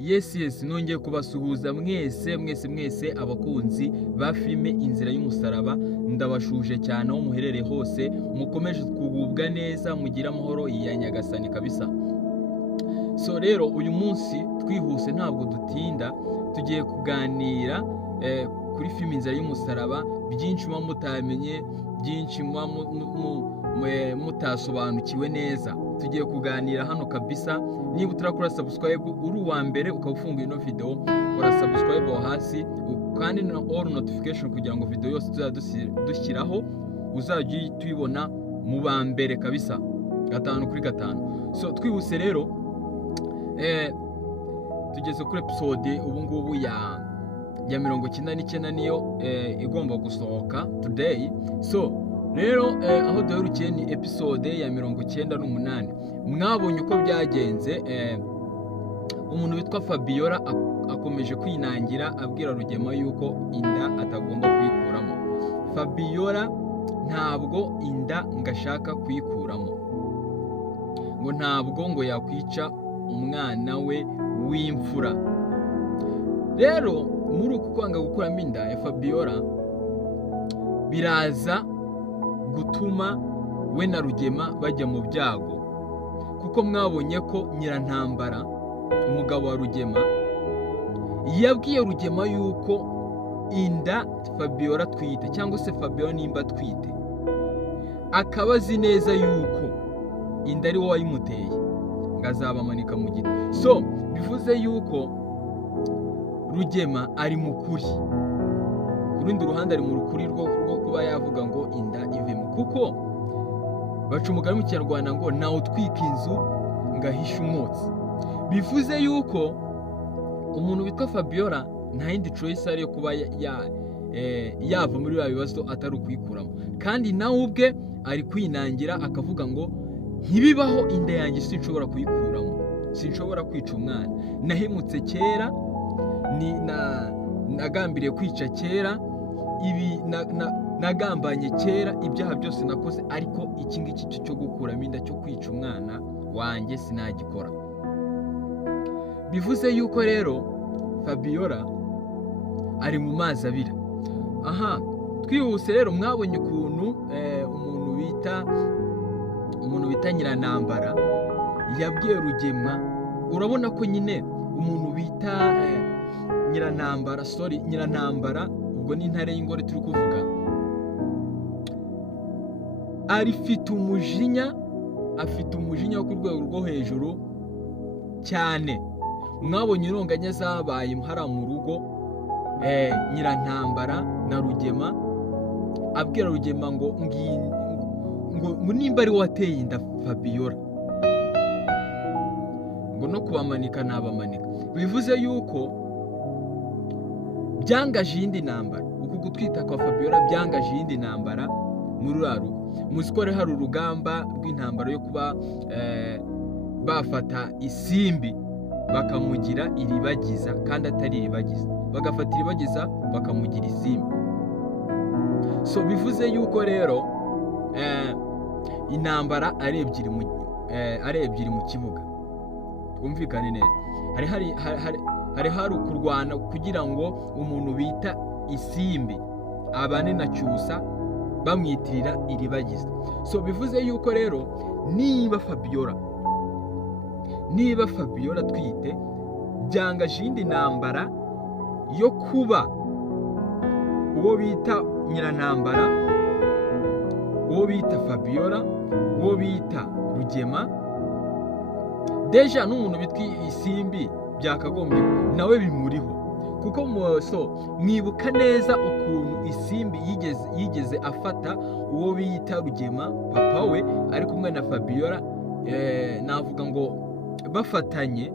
Yes, nongeye kubasuhuza mwese abakunzi ba filime Inzira y'umusaraba. Ndabashuje cyane aho muherereye hose, mukomeje kugubwa neza, mugira amahoro ya Nyagasani kabisa. So rero uyu munsi twihuse ntabwo dutinda, tugiye kuganira kuri filime Inzira y'umusaraba. Byinshi muba mutamenye, byinshi muba mutasobanukiwe neza, tugiye kuganira hano kabisa. Niba utarakora subscribe uri uwa mbere ukaba ufunguye ino video, kora subscribe aho hasi kandi na all notification kugira ngo video yose tuzadushyiraho uzajye tuyibona mu ba mbere kabisa, 5 kuri 5. So twihuse rero tugeze kuri episode ubu ngubu ya 99 niyo igomba gusohoka today. So rero aho duherukiye ni episode ya 98. Mwabonye uko byagenze. Umuntu witwa Fabiola akomeje kwinangira abwira Rugema yuko inda atagomba kuyikuramo. Fabiola ntabwo inda ngashaka kuyikuramo, ngo ntabwo ngo yakwica umwana we w'imfura. Rero muri uku kwanga gukuramo inda ya Fabiola biraza gutuma we na Rugema bajya mu byago, kuko mwabonye ko Nyirantambara umugabo wa Rugema yabwiye Rugema yuko inda Fabiola twite, cyangwa se Fabiola nimba twite akaba azi neza yuko inda ari wowe wayimuteye, ngazabamanika mu giti. So bivuze yuko Rugema ari mukuri, kurundi ruhande ari mu rukuri rwo kuba yavuga ngo inda ivemo, kuko baca umugani mu Kinyarwanda ngo nawe utwika inzu ngahisha umwotsi. Bivuze yuko umuntu witwa Fabiola nta yindi choice ari yo kuba yava muri ba bibazo atari ukuyikuramo, kandi nawe ubwe ari kwinangira akavuga ngo ntibibaho, inda yanjye sinshobora kuyikuramo, sinshobora kwica umwana, nahemutse kera, nagambiriye kwica kera, ibi nagambanye kera, ibyaha byose nakoze, ariko iki ngiki cyo gukuramo inda cyo kwica umwana wanjye sinagikora. Bivuze yuko rero Fabiola ari mu mazi abira. Aha, twihuse rero mwabonye ukuntu umuntu bita Nyirantambara yabwiye Rugema. Urabona ko nyine umuntu bita Nyirantambara ubwo ni intare y'ingore turi kuvuga, afite umujinya wo ku rwego rwo hejuru cyane. Mwabonye ironganya zabaye hara mu rugo, Nyirantambara na Rugema abwira Rugema ngo nimba ari wateye inda Fabiola, ngo no kubamanika nabamanika. Bivuze yuko byangaje iyindi ntambara, uku gutwita kwa Fabiola byangaje iyindi ntambara muri rugo. Musikore hari urugamba rw'intambara yo kuba bafata isimbi bakamugira iribagiza kandi atari iribagiza, bagafata iribagiza bakamugira isimbi. So bivuze yuko rero intambara ari ebyiri mu kibuga, twumvikane neza. hari kurwana kugira ngo umuntu bita isimbi abane na cyusa bamwitirira iribagiza. So bivuze yuko rero niba Fabiola twite, byangaje indi ntambara yo kuba uwo bita Nyirantambara, uwo bita Fabiola, uwo bita Rugema, deja n'umuntu bitwa isimbi byakagombye nawe bimuriho, kuko mwibuka neza ukuntu isimbi yigeze afata uwo bita Rugema papa we ari kumwe na Fabiola, navuga ngo bafatanye,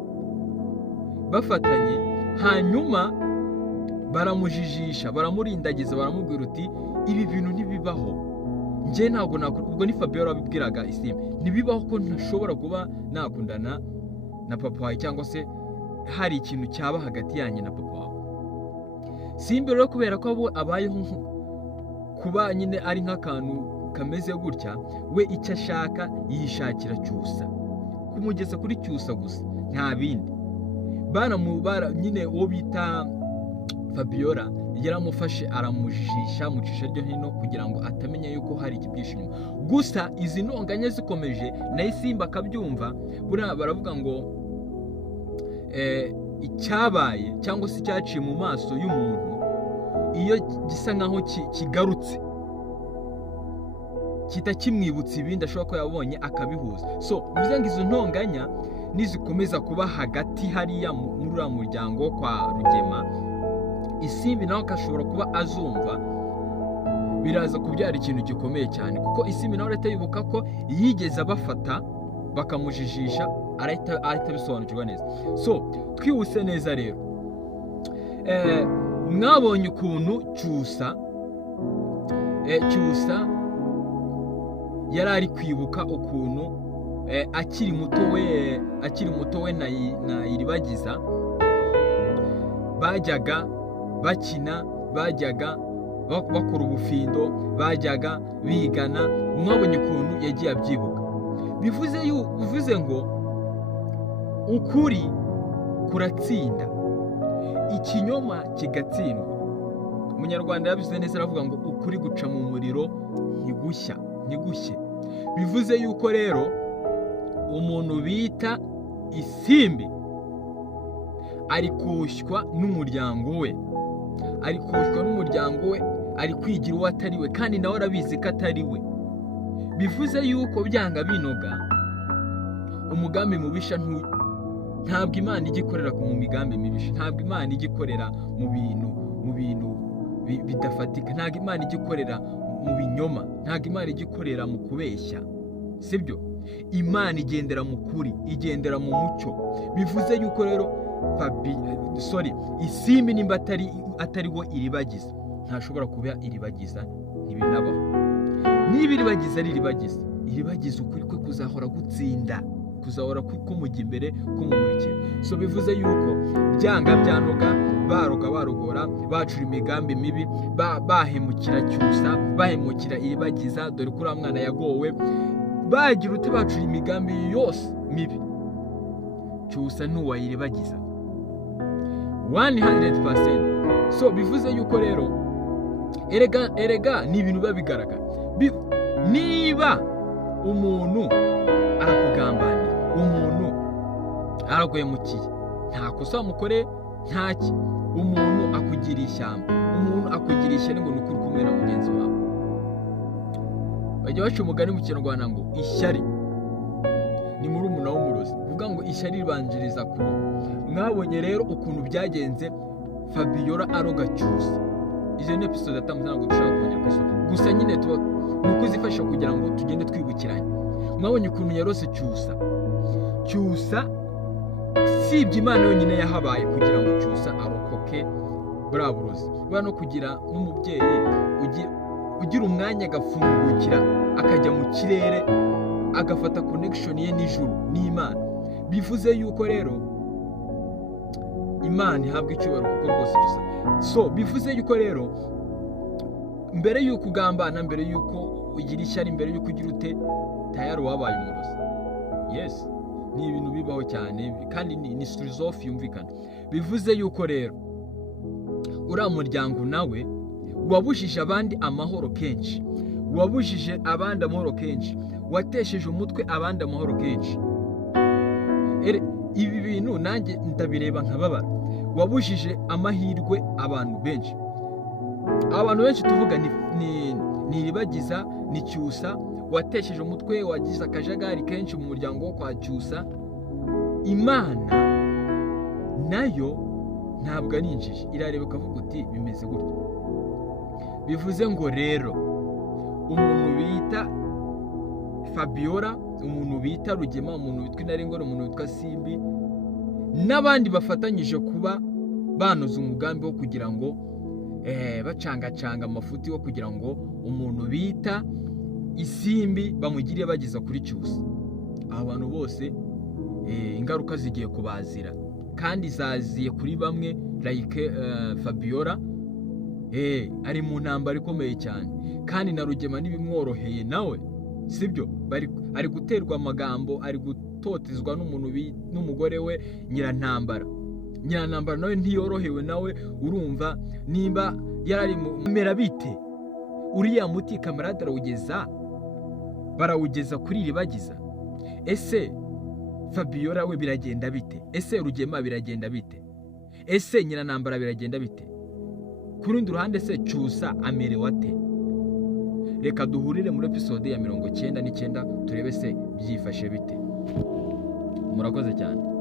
hanyuma baramujijisha, baramurindagiza, baramubwira uti ibi bintu ntibibaho. Nje ntabwo ubwo ni Fabiola wabibwiraga isimbi, ntibibaho ko ntashobora kuba nakundana na papa wawe, cyangwa se hari ikintu cyaba hagati yanjye na papa wawe. Simbi rero kubera ko abayeho kuba nyine ari nk'akantu kameze gutya, we icyo ashaka yishakira cyusa, kumugeza kuri cyusa gusa, nta bindi. nyine uwo bita Fabiola yaramufashe aramujijisha mucisha ryo hino kugira ngo atamenya yuko hari ibyishimo. Gusa izi ntonganya zikomeje na Isimba akabyumva, buriya baravuga ngo icyabaye cyangwa se cyaciye mu maso y'umuntu iyo gisa nkaho kigarutse kitakimwibutsa ibindi ashobora ko yabonye akabihuza. So bivuze ngo izo ntonganya nizikomeza kuba hagati hariya muri uriya muryango kwa Rugema, Isimbi nawe akashobora kuba azumva, biraza kubyara ikintu gikomeye cyane, kuko Isimbi nawe leta yibuka ko yigeze abafata bakamujijisha, arahita bisobanukirwa neza. So twihuse neza rero, mwabonye ukuntu Cyusa yari ari kwibuka ukuntu akiri muto we na Iribagiza bajyaga bakina, bajyaga bakora ubufindo, bajyaga bigana. Mwabonye ukuntu yagiye abyibuka. bivuze ngo ukuri kuratsinda, ikinyoma kigatsindwa. Umunyarwanda yabivuze neza aravuga ngo ukuri guca mu muriro ntigushye. Bivuze yuko rero umuntu bita Isimbi ari kushywa n'umuryango we, ari kwigira uwo atari we, kandi nawe arabizi ko atari we. Bivuze yuko byanga binoga umugambi mubisha ntabwo Imana igikorera ku migambi mibisha, ntabwo Imana igikorera mu bintu bidafatika, ntabwo Imana igikorera mu binyoma, ntabwo Imana igikorera mu kubeshya, sibyo? Imana igendera mu kuri, igendera mu mucyo. Bivuze yuko rero Isimbi nimba atari wo Iribagiza, ntashobora kuba Iribagiza, ntibinabaho. Niba Iribagiza ari Iribagiza ukuri kwe kuzahora gutsinda, kuzahora kumujya imbere, kumumurikira. So bivuze yuko byanga byanoga, barogora, bacura imigambi mibi, bahemukira Cyusa, bahemukira Iribagiza, dore ko uriya mwana yagowe, bagira ute bacura imigambi yose mibi. Cyusa n'uwa Iribagiza 100%. So bivuze yuko rero erega ni ibintu biba bigaragara. Niba umuntu arakugambanira, umuntu araguhemukiye, nta kosa mukore, ntaki. Umuntu akugira ishyamba, umuntu akugira ishyari ngo nukuri kumwe na mugenzi wawe. Bajya baca umugani mu Kinyarwanda ngo ishyari ni muri umuna w'umurozi, uvuga ngo ishyari ribanjiriza kuroga. Mwabonye rero ukuntu byagenze Fabiola aroga Cyusa. Izo ni episode atamuze ntabwo dushaka kongera kwisoma, gusa nyine nuko zifasha kugira ngo tugende twibukiranye. Mwabonye ukuntu yarose Cyusa sibye Imana yonyine yahabaye kugira ngo Cyusa arokoke buriya burozi, buriya no kugira n'umubyeyi ugira umwanya agafungukira akajya mu kirere agafata connection ye n'ijuru n'Imana. Bivuze yuko rero Imana ihabwa icyubahiro kuko rwose Cyusa. So bivuze yuko rero mbere yuko ugambana, mbere yuko ugira ishyari, mbere yuko ugira ute, tayari wabaye umurozi. Yes, ni ibintu bibaho cyane kandi ni philosophy yumvikana. Bivuze yuko rero uriya muryango nawe wabujije abandi amahoro kenshi, wabujije abandi amahoro kenshi, watesheje umutwe abandi amahoro kenshi. Ibi bintu nanjye ndabireba nkababara. Wabujije amahirwe abantu benshi. Abantu benshi tuvuga ni Iribagiza, ni Cyusa, watesheje umutwe, wagize akajagari kenshi mu muryango wo kwa Cyusa. Imana nayo ntabwo ari injiji, irareba ikavuga uti bimeze gutya. Bivuze ngo rero umuntu bita Fabiola, umuntu bita Rugema, umuntu witwa Inarengwa, umuntu witwa Simbi n'abandi bafatanyije kuba banoza umugambi wo kugira ngo bacangacanga amafuti wo kugira ngo umuntu bita Isimbi bamugiriye bageza kuri Cyusa. Aba bantu bose ingaruka zigiye kubazira, kandi zaziye kuri bamwe like Fabiola ari mu ntambara ikomeye cyane, kandi na Rugema nibimworoheye nawe, sibyo? Ari guterwa amagambo, ari gutotezwa n'umugore we Nyirantambara. Nyirantambara nawe ntiyorohewe, nawe urumva nimba yarari mumera bite, uriya muti kamarade barawugeza kuri iribagiza. Ese Fabiola we biragenda bite? Ese Rugema biragenda bite? Ese Nyirantambara biragenda bite? Ku rundi ruhande se Cyusa amerewe ate? Reka duhurire muri episode ya 99 turebe se byifashe bite. Murakoze cyane.